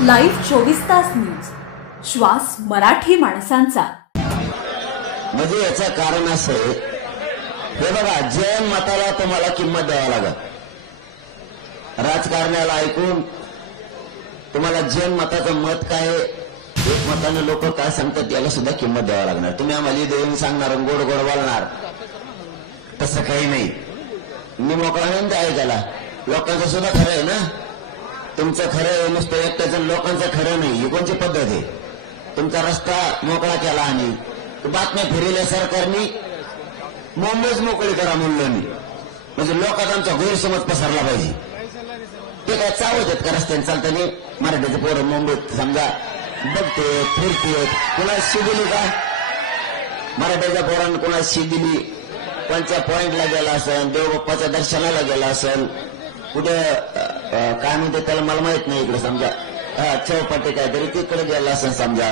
Live 24 तास news, श्वास मराठी माणसांचा. म्हणजे याचं कारण असं आहे, हे बघा, जैन मताला तुम्हाला किंमत द्यावी लागत. राजकारण्याला ऐकून तुम्हाला जैन मताचं मत काय, एक मताने लोक काय सांगतात त्याला सुद्धा किंमत द्यावी लागणार. तुम्ही आम्हाला देऊन सांगणार, गोड गोड बोलणार, तसं काही नाही. मी मोकळा नाही ऐकायला. लोकांचं सुद्धा खरं आहे ना. तुमचं खरं आहे नुसतं एकट्याचं, लोकांचं खरं नाही. ही कोणची पद्धत आहे? तुमचा रस्ता मोकळा केला आणि बातम्या फिरवल्या सरकारने, मुंबईच मोकळी करा म्हणलं मी. म्हणजे लोकांचा आमचा गैरसमज पसरला पाहिजे. ते काय चावत आहेत का रस्त्याने चालताना? मराठीचे पोरं मुंबईत समजा बघते फिरते, कुणा शी दिली का? मराठीच्या पोरांना कुणा शी दिली? कोणत्या पॉइंटला गेला असेल, देवबाप्पाच्या दर्शनाला गेला असेल, कुठे काय म्हणते त्याला मला माहित नाही. इकडे समजा चौपाटी काहीतरी तिकडे गेला असेल समजा.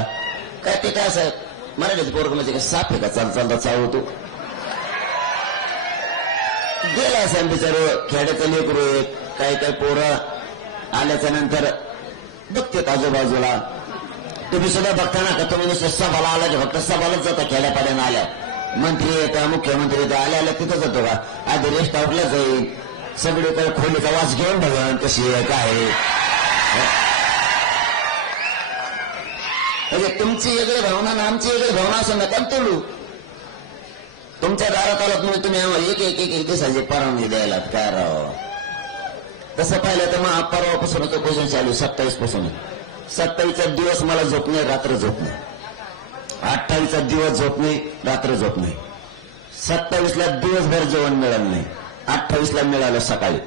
काय ते काय असं मराठीचे पोरग म्हणजे काय साप आहे का? चालता चावतो गेला असेल बिचारे. खेड्याचं लेकरू काही काही पोरं आल्याच्या नंतर बघतात आजूबाजूला. तुम्ही सुद्धा बघता ना का? तुम्ही नुसतं सभाला आला की फक्त सभालाच जाता. खेड्यापाड्यानं आल्या मंत्री येतात, मुख्यमंत्री येतात, आल्या तिथंच जातो का? आधी रेस्ट हाऊसला जाईल, सगळीकडे खोलीचा वास घेऊन बघा कशी आहे काय आहे. म्हणजे तुमची वेगळी भावना ना आमची वेगळी भावना असं नका तोडू. तुमच्या दारात आलात म्हणजे तुम्ही आम्हाला एक एक एक दिवसाची परवानगी द्यायला काय राव? तसं पाहिलं तर मग परवापासून होतं पोषण चालू 27 पासून. 27चा दिवस मला झोप नाही, रात्र झोप नाही. 28चा दिवस झोप नाही, रात्र झोप नाही. 27ला दिवसभर जेवण मिळालं नाही, 28ला मिळालं सकाळी.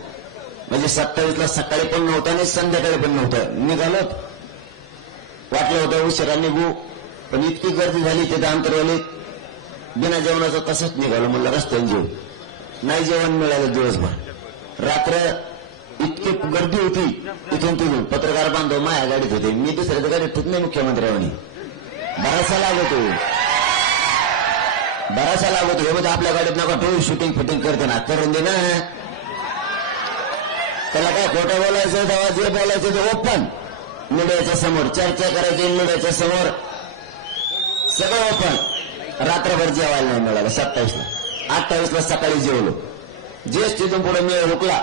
म्हणजे 27ला सकाळी पण नव्हतं आणि संध्याकाळी पण नव्हतं. निघालो, वाटलं होतं उशिरा निघू, पण इतकी गर्दी झाली तिथे अंतरवलीत, बिना जेवणाचं तसंच निघालो. म्हणलं रस्त्याने जेवू, नाही जेवण मिळालं दिवसभर. रात्र इतकी गर्दी होती, इथून तिथून पत्रकार बांधव माया गाडीत होते. मी दुसऱ्याच्या गाडीत होत नाही. मुख्यमंत्र्यांनी बराचसा लागतो, बराचसा लागतो. हे म्हणजे आपल्या गाडीत नका तो शूटिंग फिटिंग करते ना, करून दे ना. त्याला काय खोटं बोलायचं तेव्हा जे बोलायचं ते ओपन, मीडियाच्या समोर चर्चा करायची, मीडियाच्या समोर सगळं ओपन. रात्रभर जेवायला नाही मिळालं 27ला. 28ला सकाळी जेवलो. जेच तिथून पुढे मी हुकला.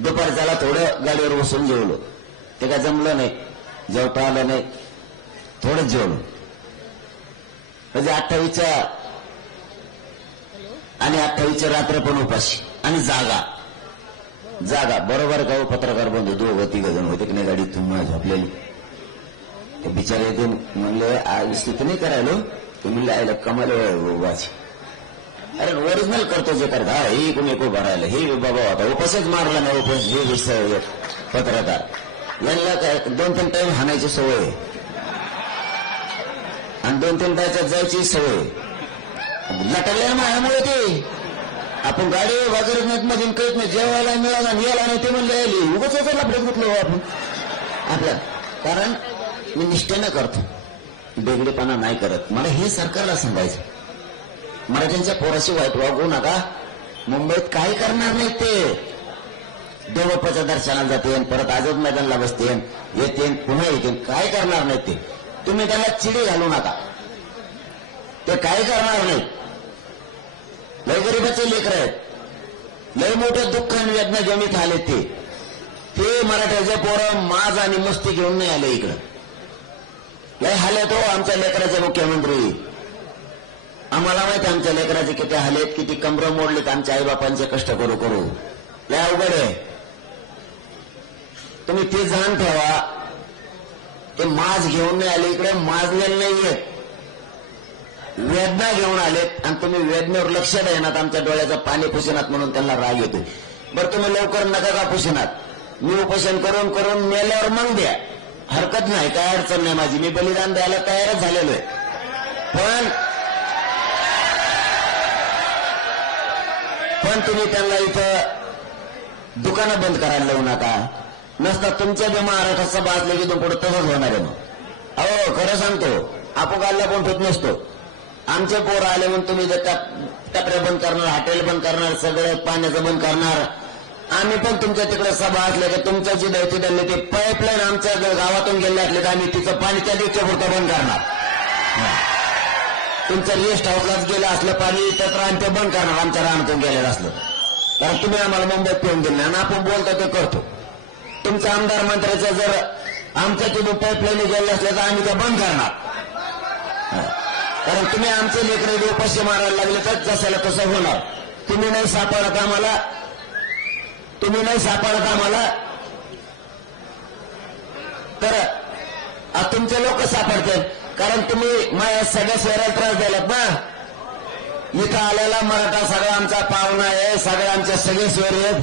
दुपारच्याला थोडं गाडीवर बसून जेवलो. ते काय जमलं नाही, जेवता आलं नाही, थोडंच जेवलो. म्हणजे 28च्या आणि 28च्या रात्र पण उपाशी आणि जागा जागा. बरोबर का? पत्रकार बंधू दोघं तिघ जण होते की नाही गाडीत, तुम्हाला झोपलेली. ते बिचारे ते म्हणले स्थिती नाही करायलो. ते म्हणले आयला कमाल वाच. अरे ओरिजिनल करतो जे करता, हे कोणी को भरायला हे बाबा होता. उपासच मारला नाही. उपास हे विषय पत्रकार यांना काय 2-3 टाइम हाणायची सवय आहे आणि 2-3 तासात जायची सवय. लटकल्या माझ्यामुळे ते आपण गाडी वगैरे नाहीत मध्ये कळत नाही. जेवायला मिळाला यायला नाही ते म्हणले उगाच लफडत घेतलो आपण आपल्या. कारण मी निष्ठेनं करतो, बेगडेपणा नाही करत. मला हे सरकारला सांगायचं, मराठ्यांच्या पोराशी वाईट वागू नका. मुंबईत काही करणार नाही ते. देवबाप्पाच्या दर्शनाला जाते, परत आझाद मैदानला बसते, येते पुन्हा येते, काय करणार नाही ते. तुम्ही त्याला चिडी घालू नका, ते काय करणार नाही. लय गरीबाचे लेकर आहेत, लय मोठं दुःख आणि वेदना घेऊन आले ते मराठ्याचे पोरं माज आणि मस्ती घेऊन नाही आले इकडं. लय हाले तो आमच्या लेकराचे मुख्यमंत्री. आम्हाला माहिती आमच्या लेकराचे किती हालेत, किती कमरं मोडलेत आमच्या आईबापांचे कष्ट करू करू. लय अवघड आहे. तुम्ही ते जाण ठेवा. ते माज घेऊन नाही आले इकडे, माजलेले नाहीयेत, वेदना घेऊन आलेत. आणि तुम्ही वेदनेवर लक्ष देणार, आमच्या डोळ्याचं पाणी पुसिनात म्हणून त्यांना राग येतो. बरं तुम्ही लवकर नका का पुसिनात. मी उपोषण करून करून मेल्यावर मग द्या, हरकत नाही, काय अडचण नाही माझी. मी बलिदान द्यायला तयारच झालेलो आहे. पण तुम्ही त्यांना इथं दुकानं बंद करायला लावू नका. नसता तुमच्या बी महाराष्ट्रात सभा असले की पुढे तसंच होणार आहे. मग अहो खरं सांगतो, आपण गाडला कोण ठेवत नसतो. आमचे पोरं आले म्हणून तुम्ही टपऱ्या बंद करणार, हॉटेल बंद करणार, सगळं पाण्याचं बंद करणार, आम्ही पण तुमच्या तिकडे सभा असल्या की तुमच्या जी दैती दिली ते पाईपलाईन आमच्या गावातून गेले असले तर आम्ही तिचं पाणी त्या दिवशी पुरतं बंद करणार. तुमचं रेस्ट हाऊसलाच गेलं असलं पाणी तर आम्ही ते बंद करणार आमच्या रानातून गेलेलं असलं. कारण तुम्ही आम्हाला मुंबईत पिऊन दिलं नाही आणि आपण बोलतो ते करतो. तुमच्या आमदार मंत्र्याचं जर आमच्या तिथून पाईपलाईन गेले असले तर आम्ही त्या बंद करणार. कारण तुम्ही आमचे लेकरे उपाशी मारायला लागले तर जसाला तसं होणार. तुम्ही नाही सापडत आम्हाला तर तुमचे लोक सापडतील. कारण तुम्ही माझ्या सगळ्या शहराला त्रास द्यायलात ना. इथं आलेला मराठा सगळा आमचा पाहुणा आहे. सगळे आमचे सगळे सोयरे आहेत.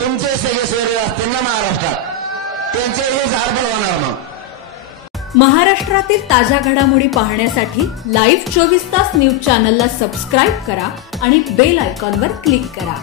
तुमचे सगळे सोयरे असतील ना महाराष्ट्रात त्यांचेही झाडबल होणार. मग महाराष्ट्रातील ताज्या घडामोडी पाहण्यासाठी लाईव्ह 24 तास न्यूज चॅनलला सबस्क्राईब करा आणि बेल आयकॉनवर क्लिक करा.